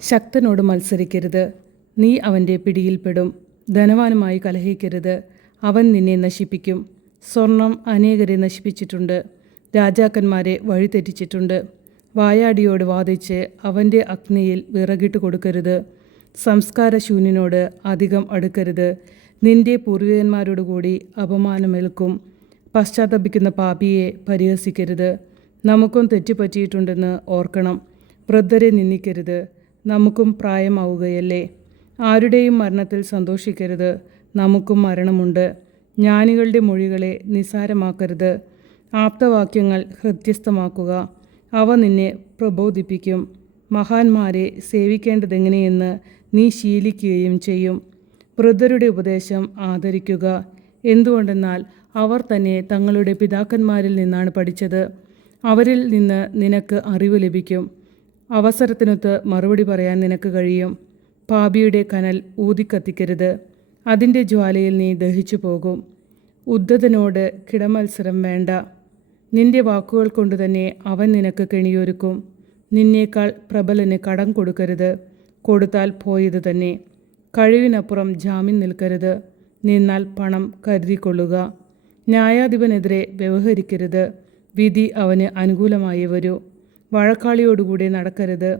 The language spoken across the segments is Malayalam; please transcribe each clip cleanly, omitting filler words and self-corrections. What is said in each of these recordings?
ശക്തനോട് മത്സരിക്കരുത്, നീ അവൻ്റെ പിടിയിൽപ്പെടും. ധനവാനുമായി കലഹിക്കരുത്, അവൻ നിന്നെ നശിപ്പിക്കും. സ്വർണം അനേകരെ നശിപ്പിച്ചിട്ടുണ്ട്, രാജാക്കന്മാരെ വഴിതെറ്റിച്ചിട്ടുണ്ട്. വായാടിയോട് വാദിച്ച് അവൻ്റെ അഗ്നിയിൽ വിറകിട്ട് കൊടുക്കരുത്. സംസ്കാരശൂന്യനോട് അധികം അടുക്കരുത്, നിന്റെ പൂർവികന്മാരോടുകൂടി അപമാനമേൽക്കും. പശ്ചാത്തപിക്കുന്ന പാപിയെ പരിഹസിക്കരുത്, നമുക്കും തെറ്റുപറ്റിയിട്ടുണ്ടെന്ന് ഓർക്കണം. വൃദ്ധരെ നിന്ദിക്കരുത്, നമുക്കും പ്രായമാവുകയല്ലേ. ആരുടെയും മരണത്തിൽ സന്തോഷിക്കരുത്, നമുക്കും മരണമുണ്ട്. ജ്ഞാനികളുടെ മൊഴികളെ നിസ്സാരമാക്കരുത്, ആപ്തവാക്യങ്ങൾ ഹൃദ്യസ്ഥമാക്കുക, അവ നിന്നെ പ്രബോധിപ്പിക്കും. മഹാന്മാരെ സേവിക്കേണ്ടതെങ്ങനെയെന്ന് നീ ശീലിക്കുകയും ചെയ്യും. വൃദ്ധരുടെ ഉപദേശം ആദരിക്കുക, എന്തുകൊണ്ടെന്നാൽ അവർ തന്നെ തങ്ങളുടെ പിതാക്കന്മാരിൽ നിന്നാണ് പഠിച്ചത്. അവരിൽ നിന്ന് നിനക്ക് അറിവ് ലഭിക്കും. അവസരത്തിനൊത്ത് മറുപടി പറയാൻ നിനക്ക് കഴിയും. പാപിയുടെ കനൽ ഊതിക്കത്തിക്കരുത്, അതിൻ്റെ ജ്വാലയിൽ നീ ദഹിച്ചു പോകും. ഉദ്ധതനോട് കിടമത്സരം വേണ്ട, നിന്റെ വാക്കുകൾ കൊണ്ട് തന്നെ അവൻ നിനക്ക് കെണിയൊരുക്കും. നിന്നേക്കാൾ പ്രബലന് കടം കൊടുക്കരുത്, കൊടുത്താൽ പോയത് തന്നെ. കഴിവിനപ്പുറം ജാമ്യം നിൽക്കരുത്, നിന്നാൽ പണം കരുതിക്കൊള്ളുക. ന്യായാധിപനെതിരെ വ്യവഹരിക്കരുത്, വിധി അവന് അനുകൂലമായി വരൂ. വഴക്കാളിയോടുകൂടി നടക്കരുത്,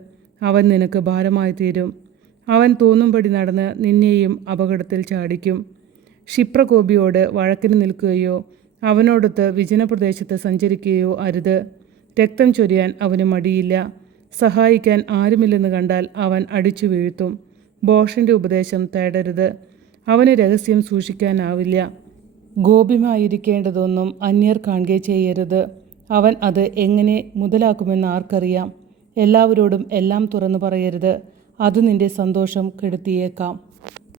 അവൻ നിനക്ക് ഭാരമായി തീരും. അവൻ തോന്നുംപടി നടന്ന് നിന്നെയും അപകടത്തിൽ ചാടിക്കും. ക്ഷിപ്രകോപിയോട് വഴക്കിന് നിൽക്കുകയോ അവനോടൊത്ത് വിജനപ്രദേശത്ത് സഞ്ചരിക്കുകയോ അരുത്. രക്തം ചൊരിയാൻ അവന് മടിയില്ല, സഹായിക്കാൻ ആരുമില്ലെന്ന് കണ്ടാൽ അവൻ അടിച്ചു വീഴ്ത്തും. ഭോഷൻ്റെ ഉപദേശം തേടരുത്, അവന് രഹസ്യം സൂക്ഷിക്കാനാവില്ല. ഗോപ്യമായിരിക്കേണ്ടതൊന്നും അന്യർ കാണുകയും ചെയ്യരുത്, അവൻ അത് എങ്ങനെ മുതലാക്കുമെന്ന് ആർക്കറിയാം. എല്ലാവരോടും എല്ലാം തുറന്നു പറയരുത്, അത് നിന്റെ സന്തോഷം കെടുത്തിയേക്കാം.